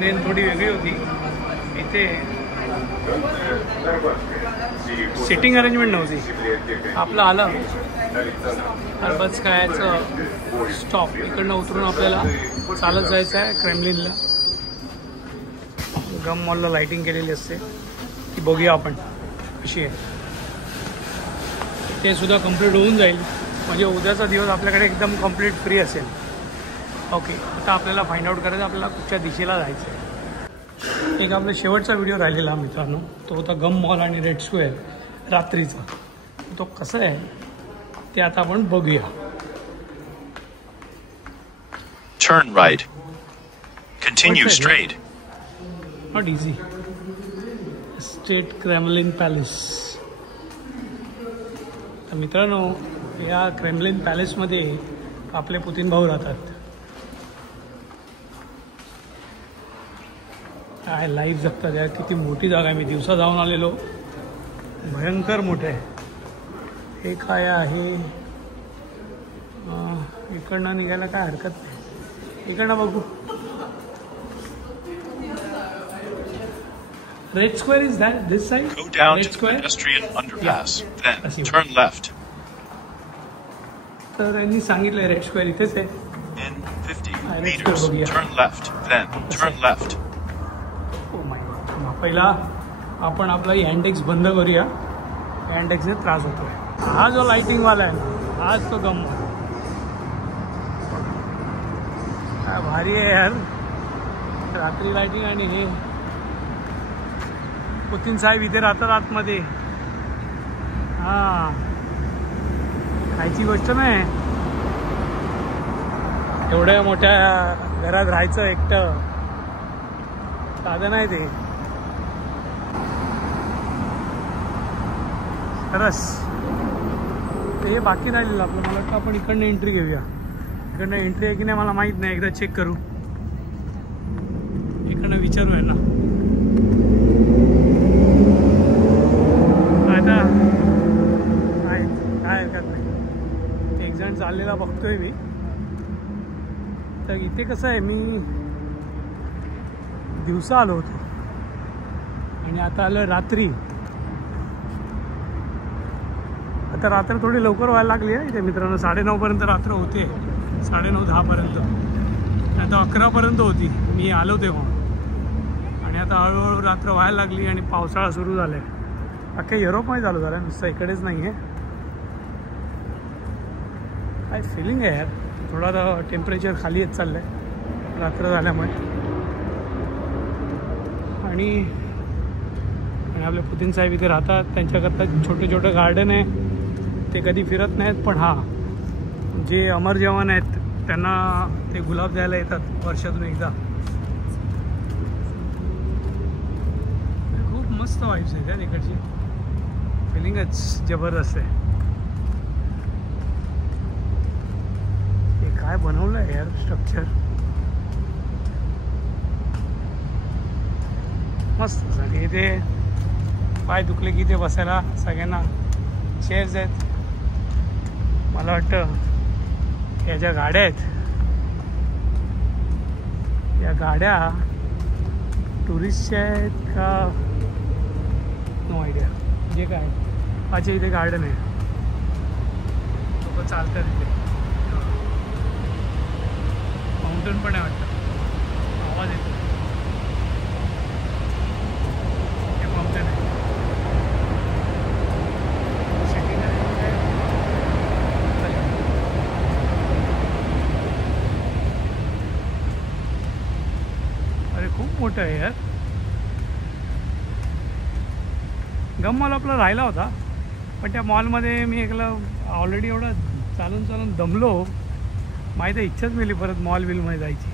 लेन थोडी वेगळी होती. इथे सिटिंग अरेंजमेंट नव्हती. आपलं आलं बस खायचं स्टॉप, इकडनं उतरून आपल्याला चालत जायचं आहे क्रेमलिनला. गम मॉलला लाईटिंग केलेली असते ती बघूया आपण कशी आहे. ते सुद्धा कंप्लीट होऊन जाईल म्हणजे उद्याचा दिवस आपल्याकडे एकदम कंप्लीट फ्री असेल. ओके, आता आपल्याला फाइंड आउट करायचं आपल्याला कुठच्या दिशेला जायचं आहे. एक आपला शेवटचा व्हिडिओ राहिलेला मित्रांनो, तो होता गम मॉल आणि रेड स्क्वेअर रात्रीचा. तो कसं आहे ते आता आपण बघूया. Turn right. Continue straight. Not easy. State Kremlin Palace. तर मित्रांनो, या क्रेमलिन पॅलेसमध्ये आपले पुतीन भाऊ राहतात. काय लाईफ जगतात यार. किती मोठी जागा आहे. मी दिवसा जाऊन आलेलो, भयंकर मोठे आहे. हे काय आहे, इकडनं निघायला काय हरकत नाही. इकडनं बघू. Red square is that this side. Go down to the pedestrian underpass. Then turn left. तर यांनी सांगितलंय रेड स्क्वेअर इथेच आहे. In 50 meters, turn left. Then turn left. Oh my God. पहिला आपण आपला हँडेक्स बंद करूया. हँडेक्सने त्रास होतोय. हा जो लाइटिंग वाला आहे ना, हाच तो गम. काय भारी आहे यार. रात्री लाइटिंग. आणि हे पुतीन साहेब इथे राहतात आतमध्ये. हां, खायची गोष्ट नाही. एवढ्या मोठ्या घरात राहायचं एकटं साधं नाही ते. सरस. ते बाकी राहिलेलं आपलं. मला वाटतं आपण इकडनं एंट्री घेऊया. इकडनं एंट्री आहे की नाही मला माहीत नाही. एकदा चेक करू. इकडनं विचारू आहे ना. आता काय हरकत नाही. एक जण चाललेला बघतोय मी. तर इथे कसं आहे, मी दिवसा आलो होतो आणि आता आलं रात्री. आता रात्र थोडी लवकर व्हायला लागली आहे इथे मित्रांनो. 9:30पर्यंत रात्र होते. 9:30 10पर्यंत. आता 11पर्यंत होती मी आलो तेव्हा. आणि आता हळूहळू रात्र व्हायला लागली आणि पावसाळा सुरू झाला आहे. अख्ख्या युरोपमध्ये चालू झालं, नुसतं इकडेच नाही आहे. काय फिलिंग आहे यार. थोडा टेम्परेचर खाली येत चाललं आहे रात्र झाल्यामुळे. आणि आपले पुतीन साहेब इथे राहतात. त्यांच्याकरता छोटे छोटे गार्डन आहे. ते कधी फिरत नाहीत, पण हां, जे अमर जवान आहेत त्यांना ते गुलाब द्यायला येतात वर्षातून एकदा. खूप मस्त वाईब्स आहेत त्या तिकडची. फिलिंगच जबरदस्त आहे. हे काय बनवलं आहे यार स्ट्रक्चर. मस्त. आणि इथे पाय दुखले की इथे बसायला सगळ्यांना चेअर्स आहेत. मला वाटतं या ज्या गाड्या आहेत, या गाड्या टुरिस्टच्या आहेत का नो आयडिया. जे काय अच्छा इथे गार्डन आहे. लोक चालतात इथे. माउंटन पण आहे वाटतं. आवाज येतो. हे माउंटन आहे. अरे खूप मोठं आहे यार. गम मॉल आपला राहिला होता, पण त्या मॉलमध्ये मी एकला ऑलरेडी एवढं चालून चालून दमलो. माहीत आहे, इच्छाच मिळाली परत मॉल बिलमध्ये जायची.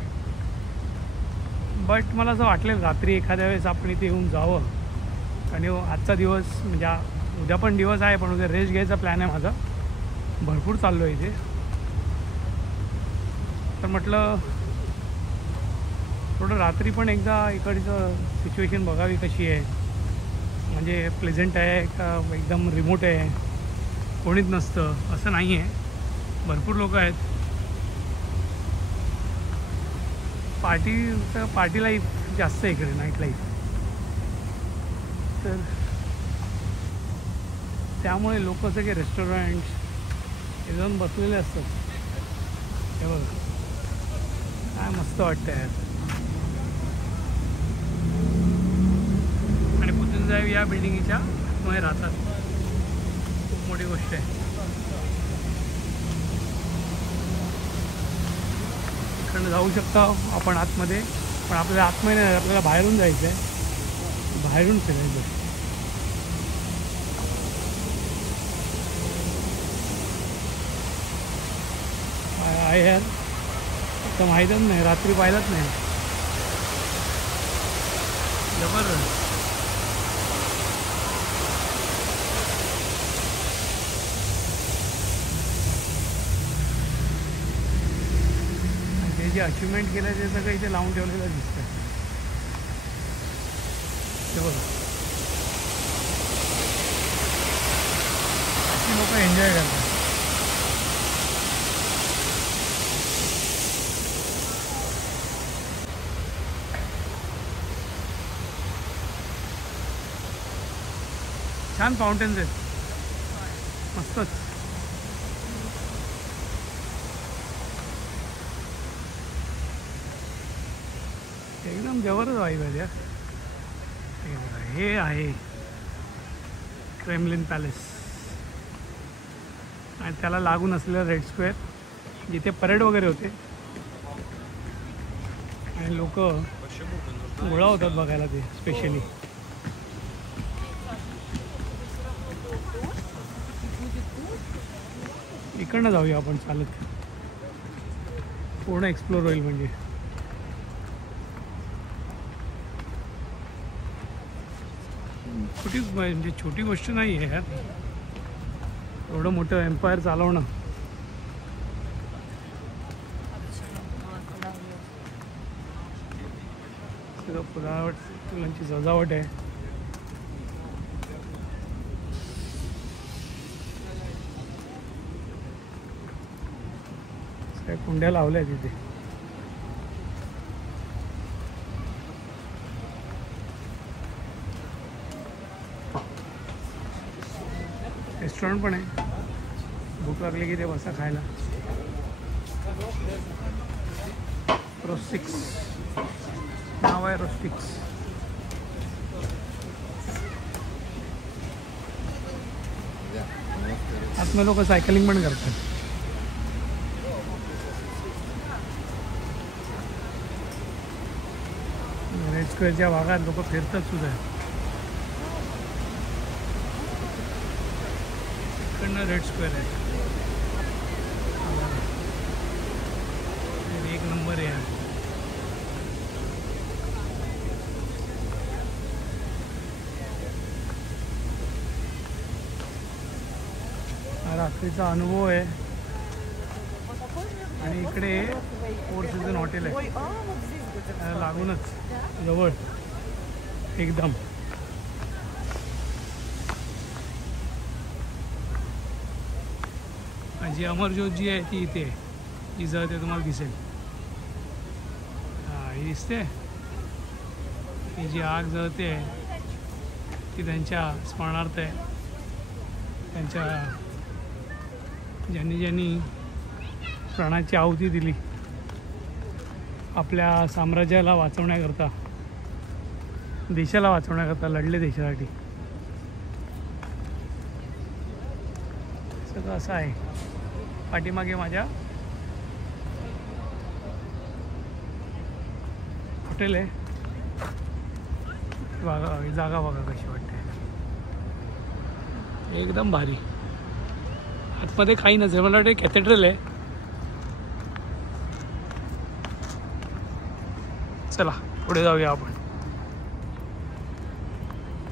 बट मला असं वाटलं रात्री एखाद्या वेळेस आपण इथे येऊन जावं. आणि आजचा दिवस म्हणजे उद्या पण दिवस आहे, पण उद्या रेस्ट घ्यायचा प्लॅन आहे माझा. भरपूर चाललो आहे इथे. तर म्हटलं थोडं रात्री पण एकदा इकडचं सिच्युएशन बघावी कशी आहे. म्हणजे प्लेझंट आहे का एकदम रिमोट आहे, कोणीच नसतं असं नाही आहे. भरपूर लोक आहेत. पार्टी लाईफ जास्त आहे इकडे, नाईट लाईफ. तर त्यामुळे लोक सगळे रेस्टॉरंट्स हे जाऊन बसलेले असतात. हे बघ काय मस्त वाटतं यार. आणि पुतून साहेब या बिल्डिंगच्या मध्ये राहतात. खूप मोठी गोष्ट आहे. इकडनं जाऊ शकता आपण आतमध्ये, पण आपल्याला आतमध्ये नाही, आपल्याला बाहेरून जायचं आहे. बाहेरून फिरायचं आहे यार. तर माहीतच नाही, रात्री पाहिलंच नाही. जबरदस्त. जे अचिव्हमेंट केलं ते सगळं इथे लावून ठेवलेलं दिसतं. ते बघा अशी लोक एन्जॉय करतात. छान फाउंटेन्स आहेत, मस्तच. एकदम जबरदस्त वाईब आहे यार. हे आहे क्रेमलिन पॅलेस आणि त्याला लागून असलेलं रेड स्क्वेअर, जिथे परेड वगैरे होते आणि लोक गोळा होतात बघायला ते स्पेशली. इकडनं जाऊया आपण चालत, पूर्ण एक्सप्लोर होईल. म्हणजे छोटी गोष्ट नाही आहे यार, एवढं मोठं एम्पायर चालवणं. सगळं फुलांची सजावट आहे. सगळ्या कुंड्या लावल्या तिथे. रेस्टॉरंट पण आहे, भूक लागली की ते बसा खायला. रोस्टिक्स नाव आहे, रोस्टिक्स. आतमध्ये लोक सायकलिंग पण करतात. रेड स्क्वेअरच्या भागात लोक फिरतात सुद्धा. इकडनं रेड स्क्वेअर आहे, एक नंबर आहे. हा रात्रीचा अनुभव आहे. आणि इकडे 4 सीझन हॉटेल आहे लागूनच जवळ एकदम. जी अमरज्योत जी आहे ती इथे आहे, जी जळते तुम्हाला दिसेल. हां ही दिसते. ही जी आग जळते ती त्यांच्या स्मरणार्थ आहे. त्यांच्या ज्यांनी प्राणाची आहुती दिली आपल्या साम्राज्याला वाचवण्याकरता, देशाला वाचवण्याकरता लढले देशासाठी. सगळं असं आहे. पाठीमागे माझ्या हॉटेल आहे. जागा बघा कशी वाटते, एकदम भारी. आतमध्ये काही नसेल, मला वाटतं कॅथेड्रल आहे. चला पुढे जाऊया आपण,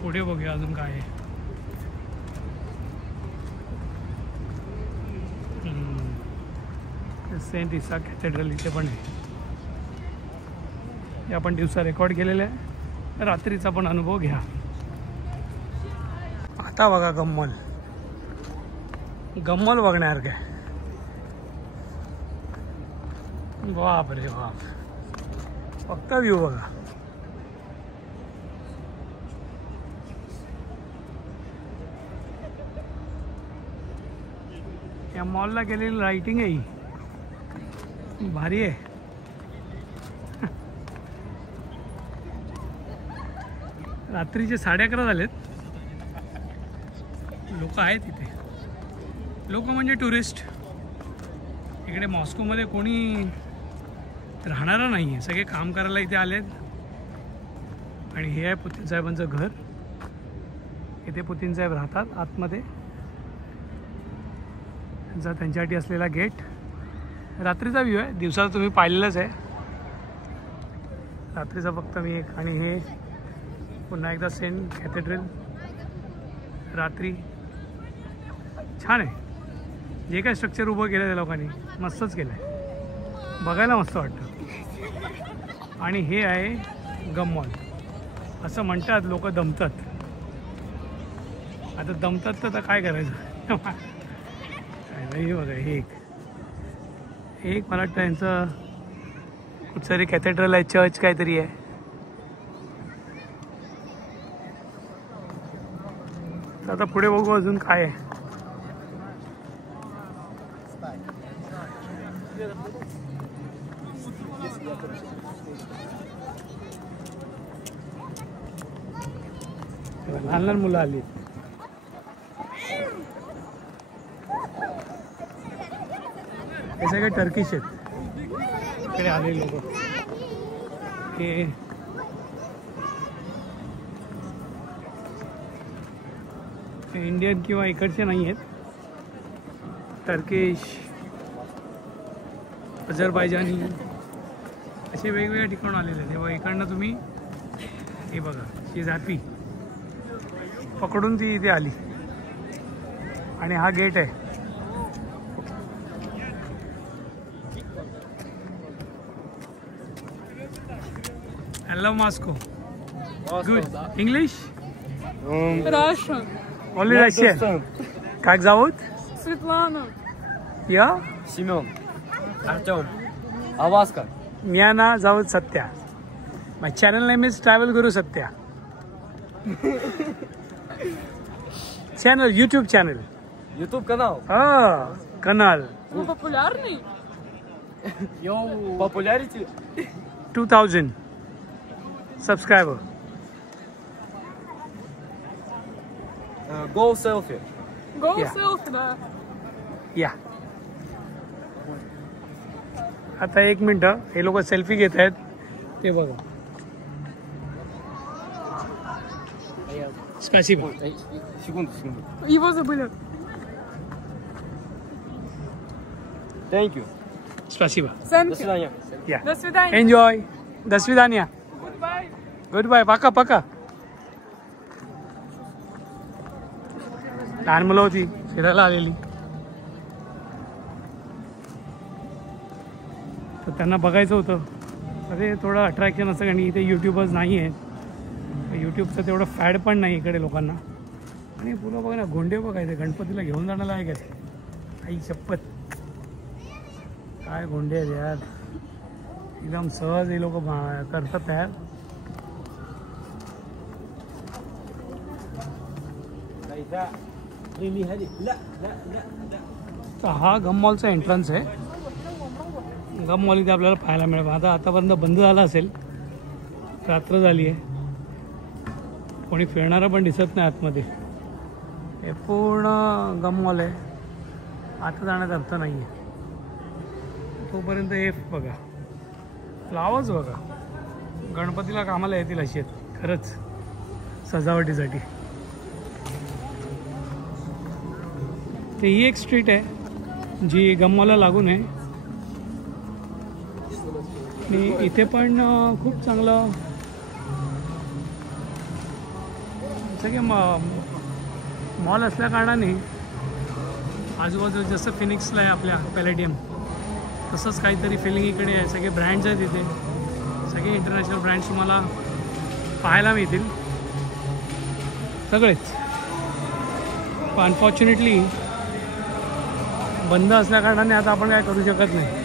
पुढे बघूया अजून काय आहे. सेंट इसा कॅथेड्रल इथे पण आहे. हे आपण दिवसा रेकॉर्ड केलेलं आहे, रात्रीचा पण अनुभव घ्या. आता बघा गम्मल, गम्मल बघण्यासारखं आहे. बाप रे बाप. फक्त व्ह्यू बघा. या मॉलला केलेली लाइटिंग आहे ही भारी आहे. रात्रीचे 11:30 झालेत. लोक आहेत इथे. लोक म्हणजे टुरिस्ट. इकडे मॉस्कोमध्ये कोणी राहणारा नाही आहे, सगळे काम करायला इथे आलेत. आणि हे आहे पुतीन साहेबांचं घर. इथे पुतीन साहेब राहतात आतमध्ये. त्यांच्यासाठी असलेला गेट. रात्रीचा व्ह्यू आहे, दिवसाचा तुम्ही पाहिलेलंच आहे. रात्रीचा फक्त मी एक. आणि हे पुन्हा एकदा सेंट कॅथेड्रल रात्री. छान आहे. जे काय स्ट्रक्चर उभं केलं त्या लोकांनी मस्तच केलं आहे, बघायला मस्त वाटतं. आणि हे आहे गम मॉल. असं म्हणतात लोक दमतात. आता दमतात तर काय करायचं. हे बघा हे एक मला वाटतं यांचं कुठतरी कॅथेड्रल आहे, चर्च काहीतरी आहे. आता पुढे बघू अजून काय आहे. लहान लहान मुलं आली. हे सगळे टर्किश आहेत इकडे आले लोक. हे इंडियन किंवा इकडचे नाही आहेत. टर्किश, अझरबैजानी असे वेगवेगळ्या ठिकाणून आलेले आहेत. तेव्हा इकडनं तुम्ही हे बघा, शी इज हॅपी. पकडून ती इथे आली. आणि हा गेट आहे. I love Moscow. Good. English? Russian. Only Russian. Как зовут? Светлана. Я? Семен. Артем. А вас как? Меня ना зовут Satya. My channel name is Travel Guru Satya. Channel, YouTube channel. YouTube канал. Канал. Вы популярный? Йоу. Popularity? 2000 subscriber. Go selfie. Go Yeah. selfie, да. या. आता एक मिनटं, हे लोक सेल्फी घेत आहेत ते बघा. Спасибо. Секунду. Его забыли. Thank you. Спасибо. До Thank you. свидания. या. До свидания. Enjoy. До свидания. Goodbye. Goodbye. पाका. लहान मुलं होती फिरायला आलेली, तर त्यांना बघायचं होतं. अरे थोडं अट्रॅक्शन असं, कारण इथे यूट्यूबर्स नाही आहेत. यूट्यूबचं तेवढं फॅड पण नाही इकडे लोकांना. आणि पुढं बघा ना, गोंडे बघायचे गणपतीला घेऊन जाण्याला आहे का. आई शपथ, काय गोंडे आहेत यार. एकदम सहज हे लोक करतात यार. तर हा गम मॉलचा एंट्रन्स आहे. गम मॉल इथे आपल्याला पाहायला मिळेल. आतापर्यंत बंद झाला असेल, रात्र झाली आहे, कोणी फिरणारा पण दिसत नाही आतमध्ये. हे पूर्ण गम मॉल आहे. आता जाण्यात अर्थ नाही आहे. तोपर्यंत हे बघा, फ्लावर्स बघा, गणपतीला कामाला येतील अशी आहेत खरंच सजावटीसाठी. ते ही एक स्ट्रीट आहे जी गम मॉलला लागून आहे. आणि इथे पण खूप चांगलं सगळे मॉल असल्या कारणाने आजूबाजू जसं फिनिक्सला आहे आपल्या पॅलेडियम, तसंच काहीतरी फिलिंग इकडे आहे. सगळे ब्रँड्स आहेत इथे, सगळे इंटरनॅशनल ब्रँड्स तुम्हाला पाहायला मिळतील सगळेच. पण अनफॉर्च्युनेटली बंद असल्या कारणाने आता आपण काय करू शकत नाही.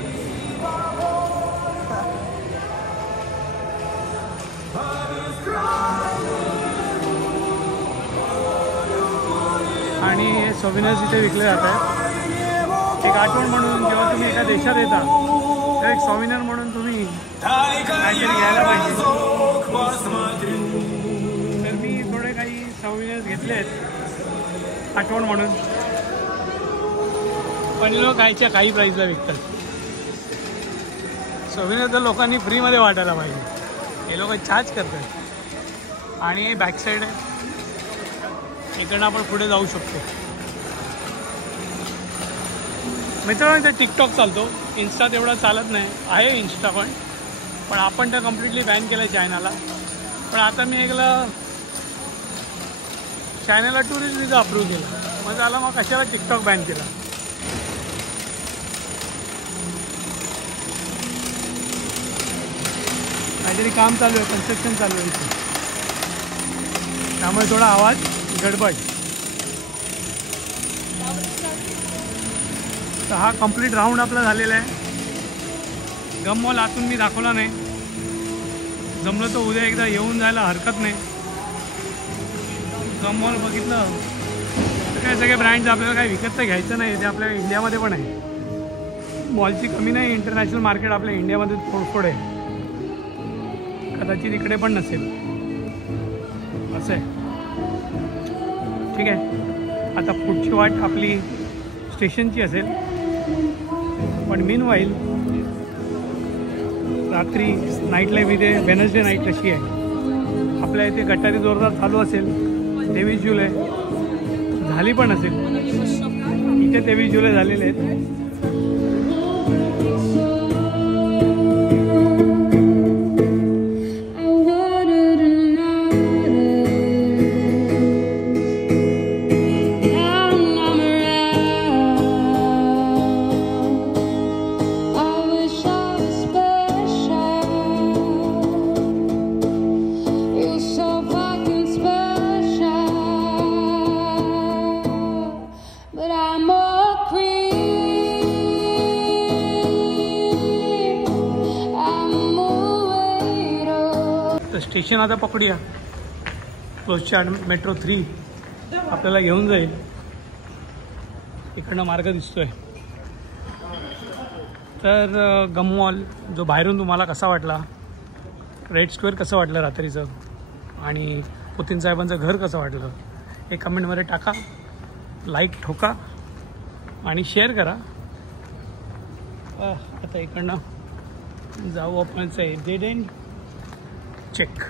आणि हे सोव्हिनर्स इथे विकले जातात. एक आठवण म्हणून जेव्हा तुम्ही एका देशात येता तर एक सॉव्हिनर म्हणून तुम्ही काहीतरी घ्यायला पाहिजे. तर मी थोडे काही सॉव्हिनर्स घेतले आहेत आठवण म्हणून, पण लोक कायच्या काही प्राईजला विकतात. सॉव्हिनर तर लोकांनी फ्रीमध्ये वाटायला पाहिजे, हे लोक चार्ज करतात. आणि बॅक साईड आहे, इकडनं आपण पुढे जाऊ शकतो. मित्रांनो इथे टिकटॉक चालतो, इन्स्टा तेवढा चालत नाही. आहे इन्स्टा पण आपण तर कम्प्लिटली बॅन केलं आहे चायनाला. पण आता मी एकला चायनाला टुरिस्ट विजा अप्रूव्ह केला, मग त्याला मग कशाला टिकटॉक बॅन केला. काहीतरी काम चालू आहे, कन्स्ट्रक्शन चालू आहे इथे, त्यामुळे थोडा आवाज गडबड. तर हा कंप्लीट राऊंड आपला झालेला आहे. गम मॉल आतून मी दाखवला नाही, जमलं तर उद्या एकदा येऊन जायला हरकत नाही. गम मॉल बघितलं तर काय सगळे ब्रँड्स आपल्याला काही विकत तर घ्यायचं नाही, ते आपल्या इंडियामध्ये पण आहे. मॉलची कमी नाही, इंटरनॅशनल मार्केट आपल्या इंडियामध्ये थोडं आहे, कदाचित इकडे पण नसेल असं आहे. ठीक आहे, आता पुढची वाट आपली स्टेशनची असेल. पण मीनवाईल रात्री नाईट लाईफ इथे वेनसडे नाईट कशी आहे आपल्या इथे गटारी जोरदार चालू असेल. 23 जुलै झाली पण असेल, इथे 23 जुलै झालेले आहेत. स्टेशन आता पकडूया, क्लोजच्या मेट्रो 3 आपल्याला घेऊन जाईल. इकडनं मार्ग दिसतोय. तर गम मॉल जो बाहेरून तुम्हाला कसा वाटला, रेड स्क्वेअर कसं वाटलं रात्रीचं, आणि पुतीन साहेबांचं घर कसं वाटलं हे कमेंटमध्ये टाका. लाईक ठोका आणि शेअर करा. आता इकडनं जाऊ आपण डेड एंड चेक.